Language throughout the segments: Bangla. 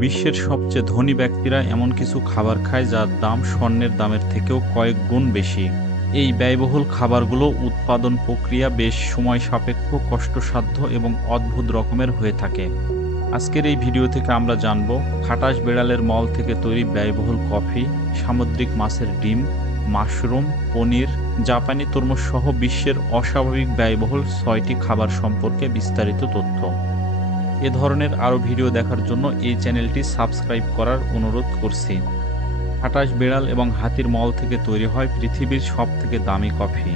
বিশ্বের সবচেয়ে ধনী ব্যক্তিরা এমন কিছু খাবার খায় যার দাম স্বর্ণের দামের থেকেও কয়েক গুণ বেশি। এই ব্যয়বহুল খাবারগুলো উৎপাদন প্রক্রিয়া বেশ সময় সাপেক্ষ, কষ্টসাধ্য এবং অদ্ভুত রকমের হয়ে থাকে। আজকের এই ভিডিও থেকে আমরা জানব খাটাস বেড়ালের মল থেকে তৈরি ব্যয়বহুল কফি, সামুদ্রিক মাছের ডিম, মাশরুম, পনির, জাপানি তরমুজ সহ বিশ্বের অস্বাভাবিক ব্যয়বহুল ৬টি খাবার সম্পর্কে বিস্তারিত তথ্য। এ ধরনের আরও ভিডিও দেখার জন্য এই চ্যানেলটি সাবস্ক্রাইব করার অনুরোধ করছি। খাটাস বেড়াল এবং হাতির মল থেকে তৈরি হয় পৃথিবীর সবথেকে দামি কফি।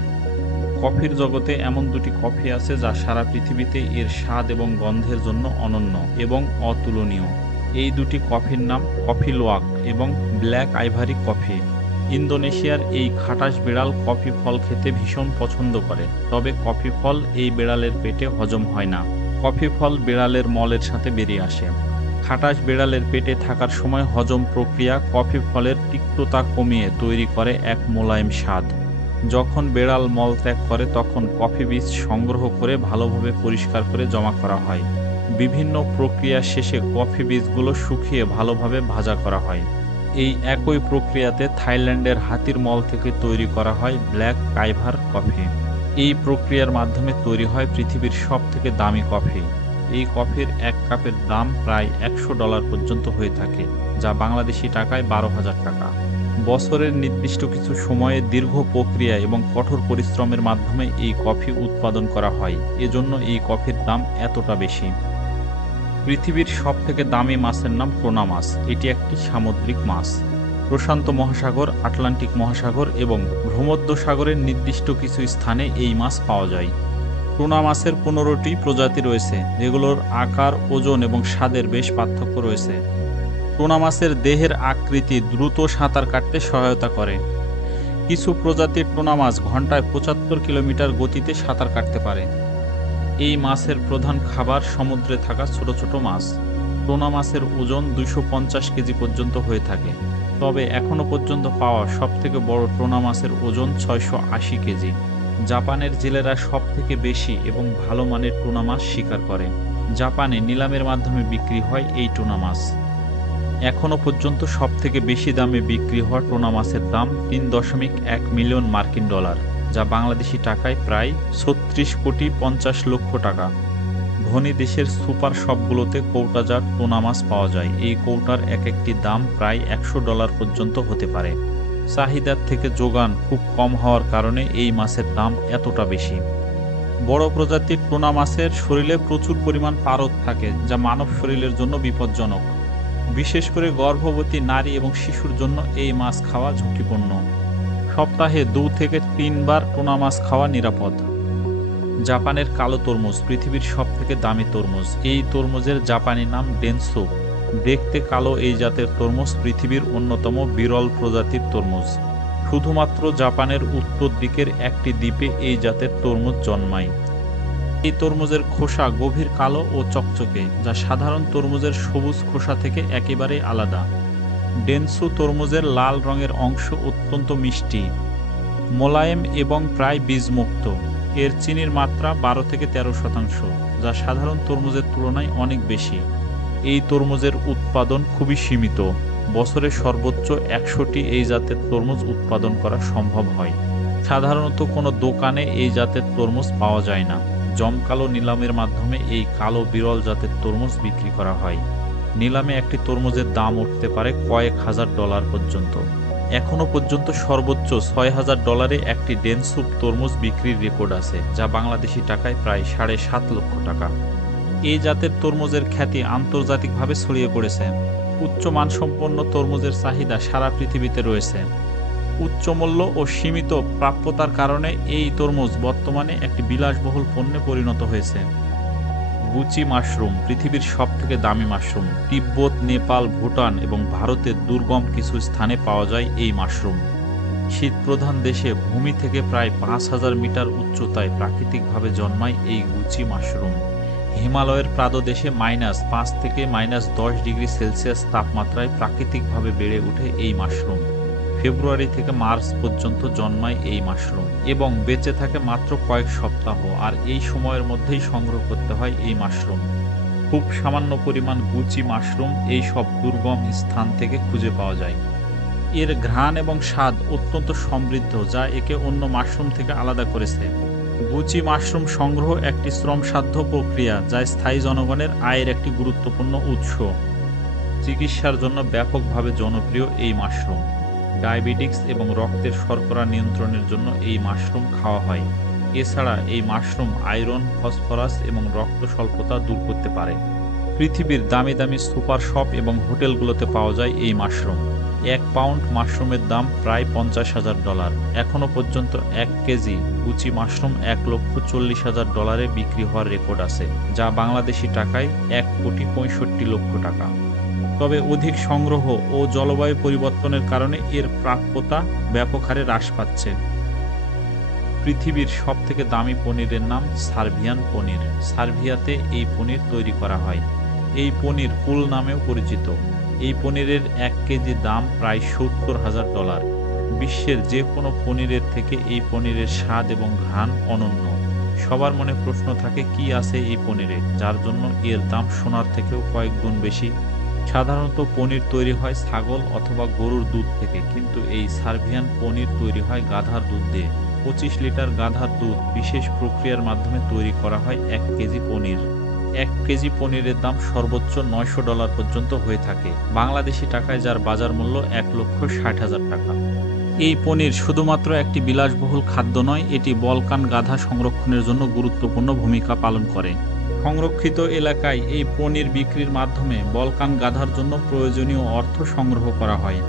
কফির জগতে এমন দুটি কফি আছে যা সারা পৃথিবীতে এর স্বাদ এবং গন্ধের জন্য অনন্য এবং অতুলনীয়। এই দুটি কফির নাম কফি লোয়াক এবং ব্ল্যাক আইভারি কফি। ইন্দোনেশিয়ার এই খাটাস বেড়াল কফি ফল খেতে ভীষণ পছন্দ করে, তবে কফি ফল এই বেড়ালের পেটে হজম হয় না। কফি ফল বেড়ালের মলের সাথে বেরিয়ে আসে। খাটাস বেড়ালের পেটে থাকার সময় হজম প্রক্রিয়া কফি ফলের তিক্ততা কমিয়ে তৈরি করে এক মোলায়েম স্বাদ। যখন বেড়াল মল ত্যাগ করে তখন কফি বীজ সংগ্রহ করে ভালোভাবে পরিষ্কার করে জমা করা হয়। বিভিন্ন প্রক্রিয়া শেষে কফি বীজগুলো শুকিয়ে ভালোভাবে ভাজা করা হয়। এই একই প্রক্রিয়াতে থাইল্যান্ডের হাতির মল থেকে তৈরি করা হয় ব্ল্যাক কাইভার কফি। এই প্রক্রিয়ার মাধ্যমে তৈরি হয় পৃথিবীর সবথেকে দামি কফি। এই কফির এক কাপের দাম প্রায় $100 পর্যন্ত হয়ে থাকে, যা বাংলাদেশি টাকায় 12,000 টাকা। বছরের নির্দিষ্ট কিছু সময়ে দীর্ঘ প্রক্রিয়া এবং কঠোর পরিশ্রমের মাধ্যমে এই কফি উৎপাদন করা হয়, এজন্য এই কফির দাম এতটা বেশি। পৃথিবীর সবথেকে দামি মাছের নাম টুনা মাছ। এটি একটি সামুদ্রিক মাছ। প্রশান্ত মহাসাগর, আটলান্টিক মহাসাগর এবং ভূমধ্যসাগরের নির্দিষ্ট কিছু স্থানে এই মাছ পাওয়া যায়। টুনা মাছের 15টি প্রজাতি রয়েছে, যেগুলোর আকার, ওজন এবং স্বাদের বেশ পার্থক্য রয়েছে। টুনা মাছের দেহের আকৃতি দ্রুত সাঁতার কাটতে সহায়তা করে। কিছু প্রজাতির টুনা মাছ ঘন্টায় 75 কিলোমিটার গতিতে সাঁতার কাটতে পারে। এই মাছের প্রধান খাবার সমুদ্রে থাকা ছোট ছোট মাছ। টুনা মাছের ওজন 250 কেজি পর্যন্ত হয়ে থাকে, তবে এখনও পর্যন্ত পাওয়া সবথেকে বড় টুনা মাছের ওজন 680 কেজি। জাপানের জেলেরা সবথেকে বেশি এবং ভালো মানের টুনা মাছ শিকার করে। জাপানে নিলামের মাধ্যমে বিক্রি হয় এই টুনা মাছ। এখনও পর্যন্ত সবথেকে বেশি দামে বিক্রি হওয়া টুনা মাছের দাম $3.1 মিলিয়ন মার্কিন ডলার, যা বাংলাদেশি টাকায় প্রায় 36,50,00,000 টাকা। ধনী দেশের সুপার শপগুলোতে কৌটাজাত টুনা মাছ পাওয়া যায়। এই কৌটার এক একটি দাম প্রায় $100 পর্যন্ত হতে পারে। চাহিদার থেকে যোগান খুব কম হওয়ার কারণে এই মাছের দাম এতটা বেশি। বড় প্রজাতির টুনা মাছের শরীরে প্রচুর পরিমাণ পারদ থাকে, যা মানব শরীরের জন্য বিপজ্জনক। বিশেষ করে গর্ভবতী নারী এবং শিশুর জন্য এই মাছ খাওয়া ঝুঁকিপূর্ণ। সপ্তাহে 2 থেকে 3 বার টুনা মাছ খাওয়া নিরাপদ। জাপানের কালো তরমুজ পৃথিবীর সবথেকে দামি তরমুজ। এই তরমুজের জাপানি নাম ডেনসু। দেখতে কালো এই জাতের তরমুজ পৃথিবীর অন্যতম বিরল প্রজাতির তরমুজ। শুধুমাত্র জাপানের উত্তর দিকের একটি দ্বীপে এই জাতের তরমুজ জন্মায়। এই তরমুজের খোসা গভীর কালো ও চকচকে, যা সাধারণ তরমুজের সবুজ খোসা থেকে একেবারে আলাদা। ডেনসু তরমুজের লাল রঙের অংশ অত্যন্ত মিষ্টি, মোলায়েম এবং প্রায় বীজমুক্ত। এর চিনির মাত্রা 12 থেকে 13%, যা সাধারণ তরমুজের তুলনায় অনেক বেশি। এই তরমুজের উৎপাদন খুবই সীমিত। বছরে সর্বোচ্চ 100টি এই জাতের তরমুজ উৎপাদন করা সম্ভব হয়। সাধারণত কোনো দোকানে এই জাতের তরমুজ পাওয়া যায় না। জমকালো নিলামের মাধ্যমে এই কালো বিরল জাতের তরমুজ বিক্রি করা হয়। নিলামে একটি তরমুজের দাম উঠতে পারে কয়েক হাজার ডলার পর্যন্ত। এখনও পর্যন্ত সর্বোচ্চ $6,000 একটি ডেনসু তরমুজ বিক্রির রেকর্ড আছে, যা বাংলাদেশি টাকায় প্রায় 7.5 লক্ষ টাকা। এই জাতের তরমুজের খ্যাতি আন্তর্জাতিকভাবে ছড়িয়ে পড়েছে। উচ্চ মানসম্পন্ন তরমুজের চাহিদা সারা পৃথিবীতে রয়েছে। উচ্চ মূল্য ও সীমিত প্রাপ্যতার কারণে এই তরমুজ বর্তমানে একটি বিলাসবহুল পণ্যে পরিণত হয়েছে। গুচি মাশরুম পৃথিবীর সবথেকে দামি মাশরুম। তিব্বত, নেপাল, ভুটান এবং ভারতের দুর্গম কিছু স্থানে পাওয়া যায় এই মাশরুম। শীতপ্রধান দেশে ভূমি থেকে প্রায় 5,000 মিটার উচ্চতায় প্রাকৃতিকভাবে জন্মায় এই গুচি মাশরুম। হিমালয়ের প্রাদদেশে -5 থেকে -10 ডিগ্রি সেলসিয়াস তাপমাত্রায় প্রাকৃতিকভাবে বেড়ে ওঠে এই মাশরুম। ফেব্রুয়ারি থেকে মার্চ পর্যন্ত জন্মায় এই মাশরুম এবং বেঁচে থাকে মাত্র কয়েক সপ্তাহ, আর এই সময়ের মধ্যেই সংগ্রহ করতে হয় এই মাশরুম। খুব সামান্য পরিমাণ গুচি মাশরুম এই সব দুর্গম স্থান থেকে খুঁজে পাওয়া যায়। এর ঘ্রাণ এবং স্বাদ অত্যন্ত সমৃদ্ধ, যা একে অন্য মাশরুম থেকে আলাদা করেছে। গুচি মাশরুম সংগ্রহ একটি শ্রমসাধ্য প্রক্রিয়া, যা স্থায়ী জনগণের আয়ের একটি গুরুত্বপূর্ণ উৎস। চিকিৎসার জন্য ব্যাপকভাবে জনপ্রিয় এই মাশরুম। ডায়াবেটিক্স এবং রক্তের শর্করা নিয়ন্ত্রণের জন্য এই মাশরুম খাওয়া হয়। এছাড়া এই মাশরুম আয়রন, ফসফরাস এবং রক্ত স্বল্পতা দূর করতে পারে। পৃথিবীর দামি দামি সুপার শপ এবং হোটেলগুলোতে পাওয়া যায় এই মাশরুম। 1 পাউন্ড মাশরুমের দাম প্রায় $50,000। এখনও পর্যন্ত 1 কেজি গুচি মাশরুম $1,40,000 বিক্রি হওয়ার রেকর্ড আছে, যা বাংলাদেশি টাকায় $1,65,00,000। তবে অধিক সংগ্রহ ও জলবায়ু পরিবর্তনের কারণে এর প্রাপ্যতা ব্যাপক হারে হ্রাস পাচ্ছে। পৃথিবীর সবথেকে দামি পনিরের নাম সার্বিয়ান পনির। সার্বিয়াতে এই পনির তৈরি করা হয়। এই পনির কুল নামেও পরিচিত। এই পনিরের 1 কেজি দাম প্রায় $70,000। বিশ্বের যে কোনো পনিরের থেকে এই পনিরের স্বাদ এবং ঘ্রাণ অনন্য। সবার মনে প্রশ্ন থাকে, কি আছে এই পনিরে, যার জন্য এর দাম সোনার থেকেও কয়েক গুণ বেশি। সাধারণত পনির তৈরি হয় ছাগল অথবা গরুর দুধ থেকে, কিন্তু এই সার্বিয়ান পনির তৈরি হয় গাধার দুধ দিয়ে। 25 লিটার গাধার দুধ বিশেষ প্রক্রিয়ার মাধ্যমে তৈরি করা হয় 1 কেজি পনির। 1 কেজি পনিরের দাম সর্বোচ্চ $900 পর্যন্ত হয়ে থাকে, বাংলাদেশি টাকায় যার বাজার মূল্য $1,60,000। এই পনির শুধুমাত্র একটি বিলাসবহুল খাদ্য নয়, এটি বলকান গাধা সংরক্ষণের জন্য গুরুত্বপূর্ণ ভূমিকা পালন করে। সংরক্ষিত এলাকায় এই পনির বিক্রির মাধ্যমে বলকান গাধার জন্য প্রয়োজনীয় অর্থ সংগ্রহ করা হয়।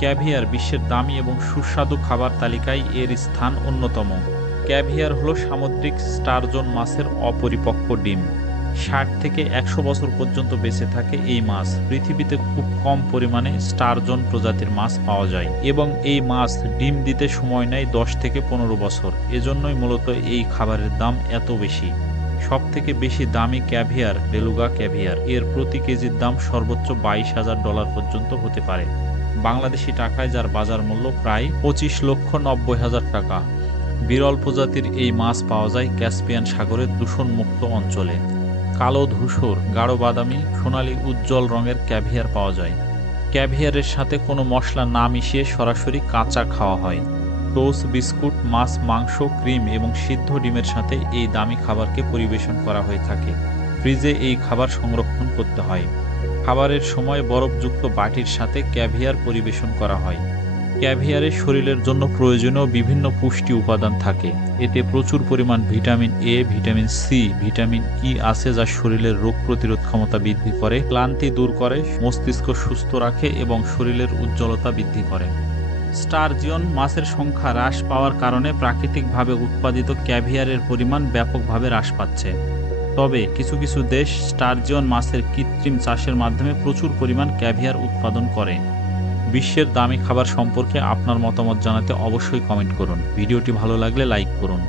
ক্যাভিয়ার বিশ্বের দামি এবং সুস্বাদু খাবার তালিকায় এর স্থান অন্যতম। ক্যাভিয়ার হলো সামুদ্রিক স্টারজন মাছের অপরিপক্ক ডিম। 60 থেকে 100 বছর পর্যন্ত বেঁচে থাকে এই মাছ। পৃথিবীতে খুব কম পরিমাণে স্টারজন প্রজাতির মাছ পাওয়া যায় এবং এই মাছ ডিম দিতে সময় নেয় 10 থেকে 15 বছর। এজন্যই মূলত এই খাবারের দাম এত বেশি। সবথেকে বেশি দামি ক্যাভিয়ার বেলুগা ক্যাভিয়ার। এর প্রতি কেজির দাম সর্বোচ্চ $22,000 পর্যন্ত হতে পারে, বাংলাদেশি টাকায় যার বাজার মূল্য প্রায় $25,90,000। বিরল প্রজাতির এই মাছ পাওয়া যায় ক্যাস্পিয়ান সাগরের দূষণমুক্ত অঞ্চলে। কালো ধূসর, গাঢ় বাদামি, সোনালী উজ্জ্বল রঙের ক্যাভিয়ার পাওয়া যায়। ক্যাভিয়ারের সাথে কোনো মশলা না মিশিয়ে সরাসরি কাঁচা খাওয়া হয়। টোস্ট, বিস্কুট, মাছ, মাংস, ক্রিম এবং সিদ্ধ ডিমের সাথে এই দামি খাবারকে পরিবেশন করা হয়ে থাকে। ফ্রিজে এই খাবার সংরক্ষণ করতে হয়। খাবারের সময় বরফযুক্ত বাটির সাথে ক্যাভিয়ার পরিবেশন করা হয়। ক্যাভিয়ারে শরীরের জন্য প্রয়োজনীয় বিভিন্ন পুষ্টি উপাদান থাকে। এতে প্রচুর পরিমাণ vitamin A, vitamin C, vitamin E আছে, যা শরীরের রোগ প্রতিরোধ ক্ষমতা বৃদ্ধি করে, ক্লান্তি দূর করে, মস্তিষ্ক সুস্থ রাখে এবং শরীরের উজ্জ্বলতা বৃদ্ধি করে। স্টারজিয়ন মাছের সংখ্যা হ্রাস পাওয়ার কারণে প্রাকৃতিকভাবে উৎপাদিত ক্যাভিয়ারের পরিমাণ ব্যাপকভাবে হ্রাস পাচ্ছে। তবে কিছু কিছু দেশ স্টারজিয়ন মাছের কৃত্রিম চাষের মাধ্যমে প্রচুর পরিমাণ ক্যাভিয়ার উৎপাদন করে। বিশ্বের দামি খাবার সম্পর্কে আপনার মতামত জানাতে অবশ্যই কমেন্ট করুন। ভিডিওটি ভালো লাগলে লাইক করুন।